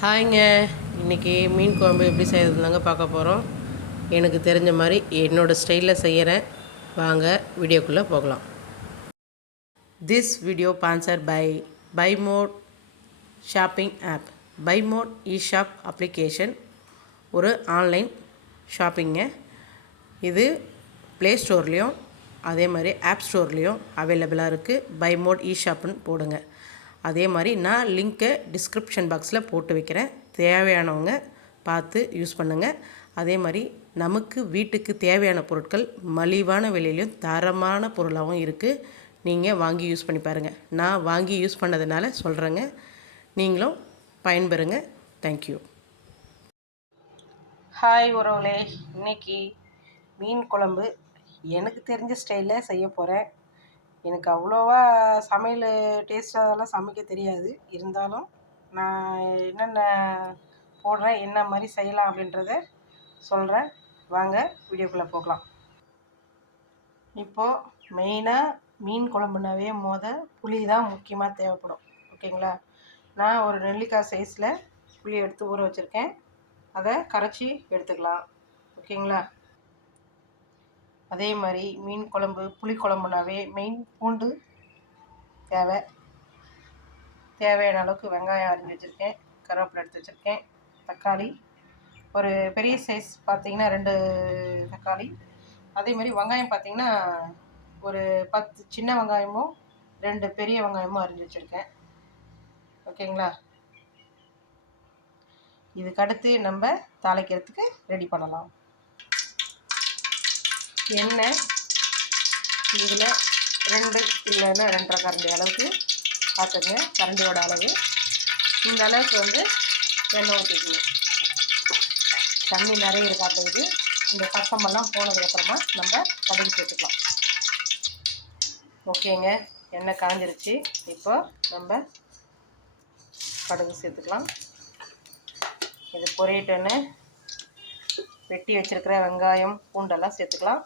ஹாய்ங்க. இன்றைக்கி மீன் குழம்பு எப்படி செய்கிறதுலாங்க பார்க்க போகிறோம் எனக்கு தெரிஞ்ச மாதிரி என்னோடய ஸ்டைலில் செய்கிறேன் வாங்க வீடியோக்குள்ளே போகலாம். This video sponsor by buy mode shopping app buy mode e shop application ஒரு ஆன்லைன் ஷாப்பிங்க இது ப்ளே ஸ்டோர்லேயும் அதே மாதிரி ஆப் ஸ்டோர்லேயும் அவைலபிளாக இருக்குது பை மோட் இ ஷாப்புன்னு போடுங்க. அதே மாதிரி நான் லிங்க்கை டிஸ்கிரிப்ஷன் பாக்ஸில் போட்டு வைக்கிறேன். தேவையானவங்க பார்த்து யூஸ் பண்ணுங்கள் அதே மாதிரி நமக்கு வீட்டுக்கு தேவையான பொருட்கள் மலிவான விலையிலையும் தரமான பொருளாகவும் இருக்குது நீங்கள் வாங்கி யூஸ் பண்ணி பாருங்கள் நான் வாங்கி யூஸ் பண்ணதுனால சொல்கிறேங்க நீங்களும் பயன்பெறுங்க. தேங்க்யூ ஹாய் உறவுகளே. இன்னைக்கு மீன் குழம்பு எனக்கு தெரிஞ்ச ஸ்டைலில் செய்ய போகிறேன் எனக்கு அவ்வளோவா சமையல் டேஸ்ட்டாக சமைக்க தெரியாது. இருந்தாலும் நான் என்னென்ன போடுறேன் என்ன மாதிரி செய்யலாம் அப்படின்றத சொல்கிறேன் வாங்க வீடியோக்குள்ளே போகலாம். இப்போது மெயினாக மீன் குழம்புனாவே மோத புளி தான் முக்கியமாக தேவைப்படும். ஓகேங்களா? நான் ஒரு நெல்லிக்காய் சைஸில் புளி எடுத்து ஊற வச்சுருக்கேன். அதை கரைச்சி எடுத்துக்கலாம். ஓகேங்களா? அதே மாதிரி மீன் குழம்பு புளிக்குழம்புனாவே மெயின் பூண்டு தேவை. தேவையான அளவுக்கு வெங்காயம் அரிஞ்சு வச்சுருக்கேன் கருவேப்பிலை எடுத்து வச்சுருக்கேன் தக்காளி. ஒரு பெரிய சைஸ் பார்த்தீங்கன்னா ரெண்டு தக்காளி. அதே மாதிரி வெங்காயம் பார்த்தீங்கன்னா ஒரு பத்து சின்ன வெங்காயமும் ரெண்டு பெரிய வெங்காயமும் அரிஞ்சு வச்சுருக்கேன். ஓகேங்களா? இதுக்கு அடுத்து நம்ம தாளிக்கிறதுக்கு ரெடி பண்ணலாம். எண்ணெய் இதில் ரெண்டு இல்லைன்னா ரெண்டரை கரண்டி அளவுக்கு பார்த்துங்க கரண்டியோட அளவு. இந்த அளவுக்கு வந்து எண்ணெய் ஊற்றிக்கணும் தண்ணி நிறைய இருக்காது இந்த பக்கமெல்லாம் போனதுக்கப்புறமா நம்ம கடுகு சேர்த்துக்கலாம். ஓகேங்க எண்ணெய் காஞ்சிருச்சு. இப்போ நம்ம கடுகு சேர்த்துக்கலாம். இது பொரியட்டோன்னு வெட்டி வச்சுருக்கிற வெங்காயம் பூண்டெல்லாம் சேர்த்துக்கலாம்.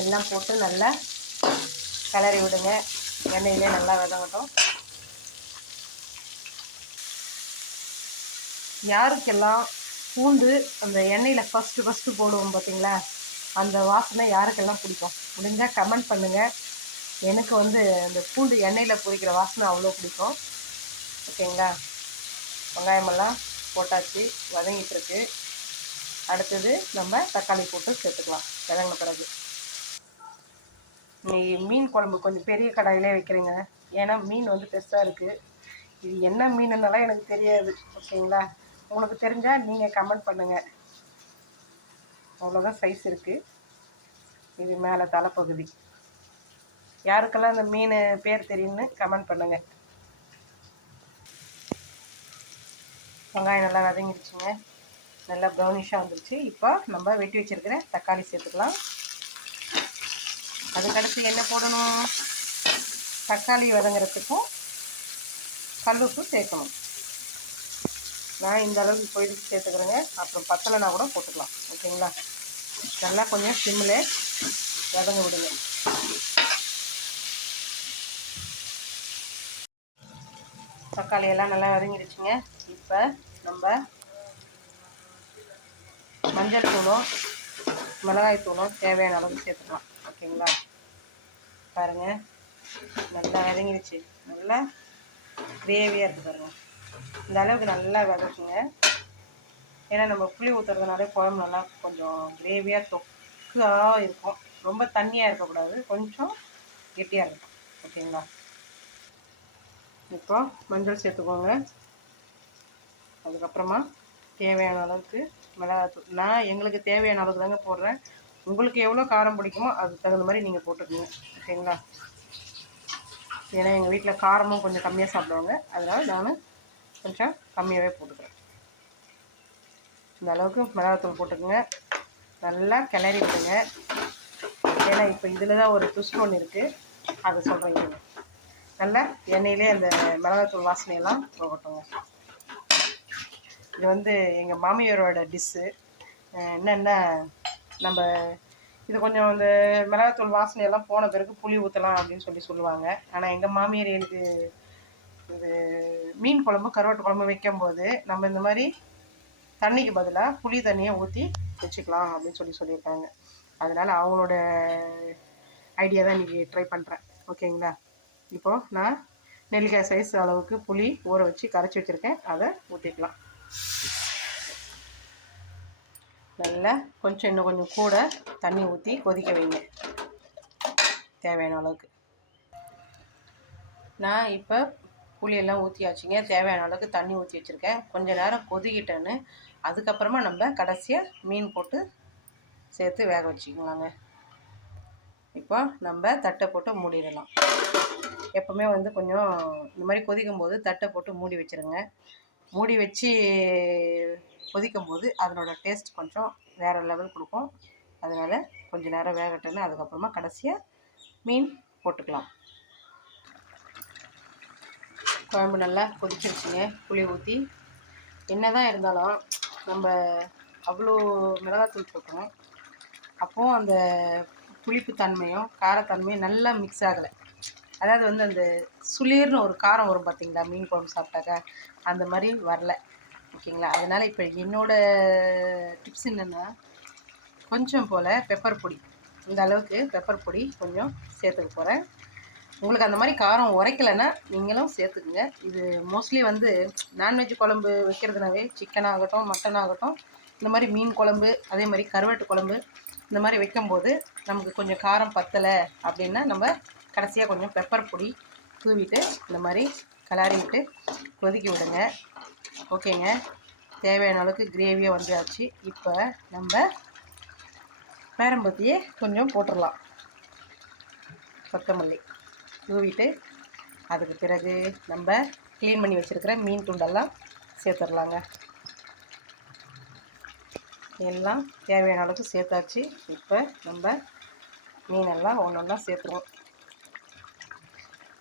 எல்லாம் போட்டு நல்லா கிளறி விடுங்க. எண்ணெயிலே நல்லா வதங்கட்டும். யாருக்கெல்லாம் பூண்டு அந்த எண்ணெயில் ஃபஸ்ட்டு ஃபஸ்ட்டு போடுவோம் பார்த்தீங்களா அந்த வாசனை யாருக்கெல்லாம் பிடிக்கும்? முடிஞ்சால் கமெண்ட் பண்ணுங்கள் எனக்கு வந்து அந்த பூண்டு எண்ணெயில் பொரிக்கிற வாசனை அவ்வளோ பிடிக்கும். ஓகேங்களா? வெங்காயமெல்லாம் போட்டாச்சு வதங்கிட்டுருக்கு. அடுத்தது நம்ம தக்காளி போட்டு சேர்த்துக்கலாம் வதங்கின பிறகு. நீ மீன் குழம்பு கொஞ்சம் பெரிய கடாயிலே வைக்கிறீங்க. ஏன்னா மீன் வந்து பெருசாக இருக்குது இது என்ன மீனுன்னெல்லாம் எனக்கு தெரியாது. ஓகேங்களா? உங்களுக்கு தெரிஞ்சால் நீங்கள் கமெண்ட் பண்ணுங்கள் அவ்வளோதான் சைஸ் இருக்குது இது மேலே தலைப்பகுதி. யாருக்கெல்லாம் இந்த மீன் பேர் தெரியும்னு கமெண்ட் பண்ணுங்கள் வெங்காயம் நல்லா வதங்கிடுச்சுங்க. நல்லா ப்ரௌனிஷாக வந்துருச்சு. இப்போ நம்ம வெட்டி வச்சுருக்கிற தக்காளி சேர்த்துக்கலாம். அதுக்கடுத்து என்ன போடணும்? தக்காளி வதங்குறதுக்கும் கல்லுப்பு சேர்க்கணும். நான் இந்த அளவுக்கு போயிட்டு சேர்த்துக்கிறேங்க. அப்புறம் பத்தலைனா கூட போட்டுக்கலாம். ஓகேங்களா? நல்லா கொஞ்சம் சிம்மில் வதங்க விடுங்க. தக்காளி எல்லாம் நல்லா வதங்கிடுச்சுங்க. இப்போ நம்ம மஞ்சள் தூளும் மிளகாய் தூளும் தேவையான அளவுக்கு சேர்த்துக்கலாம். ஓகேங்களா? பாருங்கள் நல்லா வதங்கிடுச்சு. நல்லா கிரேவியாக இருக்குது பாருங்கள் இந்த அளவுக்கு நல்லா வதக்குங்க. ஏன்னா நம்ம புளி ஊற்றுறதுனால குழம்பு நல்லா கொஞ்சம் கிரேவியாக தொக்காக இருக்கும். ரொம்ப தண்ணியாக இருக்கக்கூடாது. கொஞ்சம் கெட்டியாக இருக்கும் ஓகேங்களா? இப்போ மஞ்சள் சேர்த்துக்கோங்க. அதுக்கப்புறமா தேவையான அளவுக்கு மிளகாத்தூள். நான் எங்களுக்கு தேவையான அளவுக்கு தாங்க போடுறேன். உங்களுக்கு எவ்வளோ காரம் பிடிக்குமோ அதுக்கு தகுந்த மாதிரி நீங்கள் போட்டுக்கோங்க. ஓகேங்களா? ஏன்னா எங்கள் வீட்டில் காரமும் கொஞ்சம் கம்மியாக சாப்பிடுவாங்க. அதனால் நான் கொஞ்சம் கம்மியாகவே போட்டுக்கிறேன். இந்த அளவுக்கு மிளகாத்தூள் போட்டுக்கோங்க. நல்லா கிளறி விடுங்க. ஏன்னா இப்போ இதில் தான் ஒரு ட்விஸ்ட் ஒன்று இருக்குது அதை சொல்கிறீங்க நல்லா எண்ணெயிலே அந்த மிளகாத்தூள் வாசனையெல்லாம் போகட்டுங்க. இது வந்து எங்கள் மாமியாரோட டிஷ்ஷு என்னென்னா நம்ம இது கொஞ்சம் இந்த மிளகாத்தூள் வாசனையெல்லாம் போன பிறகு புளி ஊற்றலாம் அப்படின்னு சொல்லி சொல்லுவாங்க. ஆனால் எங்கள் மாமியார் எனக்கு இது மீன் குழம்பு கருவாட்டு குழம்பு வைக்கும்போது நம்ம இந்த மாதிரி தண்ணிக்கு பதிலாக புளி தண்ணியை ஊற்றி வச்சுக்கலாம் அப்படின்னு சொல்லி சொல்லியிருக்காங்க. அதனால் அவங்களோட ஐடியா தான் இன்றைக்கி ட்ரை பண்ணுறேன் ஓகேங்களா இப்போது நான் நெல்லிக்காய் சைஸ் அளவுக்கு புளி ஊற வச்சு கரைச்சி வச்சுருக்கேன். அதை ஊற்றிக்கலாம் நல்லா கொஞ்சம் இன்னும் கொஞ்சம் கூட தண்ணி ஊற்றி கொதிக்க வைங்க. தேவையான அளவுக்கு. நான் இப்போ புளியெல்லாம் ஊற்றியாச்சுங்க தேவையான அளவுக்கு தண்ணி ஊற்றி வச்சுருக்கேன். கொஞ்சம் நேரம் கொதிக்கிட்டேன்னு அதுக்கப்புறமா நம்ம கடைசியாக மீன் போட்டு சேர்த்து வேக வச்சுக்கலாங்க. இப்போ நம்ம தட்டை போட்டு மூடிடலாம். எப்போவுமே வந்து கொஞ்சம் இந்த மாதிரி கொதிக்கும் போது தட்டை போட்டு மூடி வச்சுருங்க. மூடி வச்சு கொதிக்கும் போது அதனோட டேஸ்ட் கொஞ்சம் வேறு லெவல் கொடுக்கும். அதனால் கொஞ்சம் நேரம் வேகட்டுன்னு அதுக்கப்புறமா கடைசியாக மீன் போட்டுக்கலாம். குழம்பு நல்லா கொதிச்சிருச்சுங்க புளி ஊற்றி என்ன தான் இருந்தாலும் நம்ம அவ்வளோ மிளகாத்தூள் போட்டோம். அப்போது அந்த புளிப்பு தன்மையும் காரத்தன்மையும் நல்லா மிக்ஸ் ஆகலை. அதாவது வந்து அந்த சுளீர்னு ஒரு காரம் வரும் பார்த்தீங்களா மீன் குழம்பு சாப்பிட்டாக்கா? அந்த மாதிரி வரல. ஓகேங்களா? அதனால் இப்போ என்னோடய டிப்ஸ் என்னென்னா கொஞ்சம் போல் பெப்பர் பொடி. இந்த அளவுக்கு பெப்பர் பொடி கொஞ்சம் சேர்த்துக்க போகிறேன் உங்களுக்கு அந்த மாதிரி காரம் உரைக்கலைன்னா நீங்களும் சேர்த்துக்குங்க. இது மோஸ்ட்லி வந்து நான்வெஜ் குழம்பு வைக்கிறதுனாவே சிக்கன் ஆகட்டும் மட்டன் ஆகட்டும் இந்த மாதிரி மீன் குழம்பு அதே மாதிரி கருவாட்டு குழம்பு இந்த மாதிரி வைக்கும்போது நமக்கு கொஞ்சம் காரம் பத்தலை அப்படின்னா நம்ம கடைசியாக கொஞ்சம் பெப்பர் பொடி தூவிட்டு இந்த மாதிரி கிளறி விட்டு கொதிக்க விடுங்க. ஓகேங்க தேவையான அளவுக்கு கிரேவியாக வந்தாச்சு இப்போ நம்ம பேரம்பத்தியே கொஞ்சம் போட்டுடலாம் கொத்தமல்லி. தூவிட்டு அதுக்கு பிறகு நம்ம க்ளீன் பண்ணி வச்சுருக்கிற மீன் துண்டெல்லாம் சேர்த்துடலாங்க எல்லாம் தேவையான அளவுக்கு சேர்த்தாச்சு. இப்போ நம்ம மீனெல்லாம் ஒன்று ஒன்றா சேர்த்துருவோம்.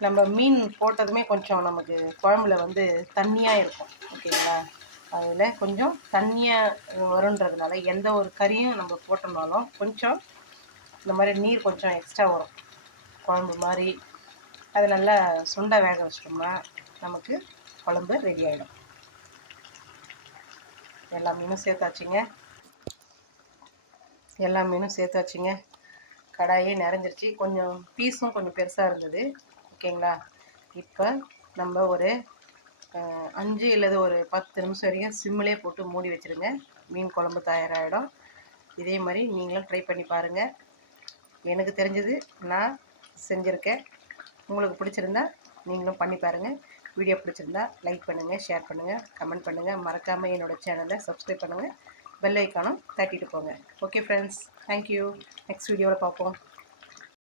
நம்ம மீன் போட்டதுமே கொஞ்சம் நமக்கு குழம்புல வந்து தண்ணியாக இருக்கும். ஓகேங்களா? அதில் கொஞ்சம் தண்ணியாக வருன்றதுனால எந்த ஒரு கறியும் நம்ம போட்டோம்னாலும் கொஞ்சம் இந்த மாதிரி நீர் கொஞ்சம் எக்ஸ்ட்ரா வரும். குழம்பு மாதிரி அது நல்லா சுண்டை வேக வச்சிட்டோம்னா நமக்கு குழம்பு ரெடி ஆகிடும் எல்லா மீனும் சேர்த்தாச்சுங்க. எல்லா மீனும் சேர்த்தாச்சுங்க. கடாயே நிறைஞ்சிருச்சு. கொஞ்சம் பீஸும் கொஞ்சம் பெருசாக இருந்தது. ஓகேங்களா இப்போ நம்ம ஒரு அஞ்சு இல்லது ஒரு பத்து நிமிஷம் வரைக்கும் சிம்மிலே போட்டு மூடி வச்சுருங்க. மீன் குழம்பு தயாராகிடும் இதே மாதிரி நீங்களும் ட்ரை பண்ணி பாருங்கள் எனக்கு தெரிஞ்சது நான் செஞ்சுருக்கேன். உங்களுக்கு பிடிச்சிருந்தா நீங்களும் பண்ணி பாருங்கள் வீடியோ பிடிச்சிருந்தா லைக் பண்ணுங்கள் ஷேர் பண்ணுங்கள் கமெண்ட் பண்ணுங்கள் மறக்காமல் என்னோடய சேனலை சப்ஸ்கிரைப் பண்ணுங்கள் பெல் ஐக்கானும் தட்டிட்டு போங்க. ஓகே ஃப்ரெண்ட்ஸ் தேங்க்யூ நெக்ஸ்ட் வீடியோவில் பார்ப்போம்.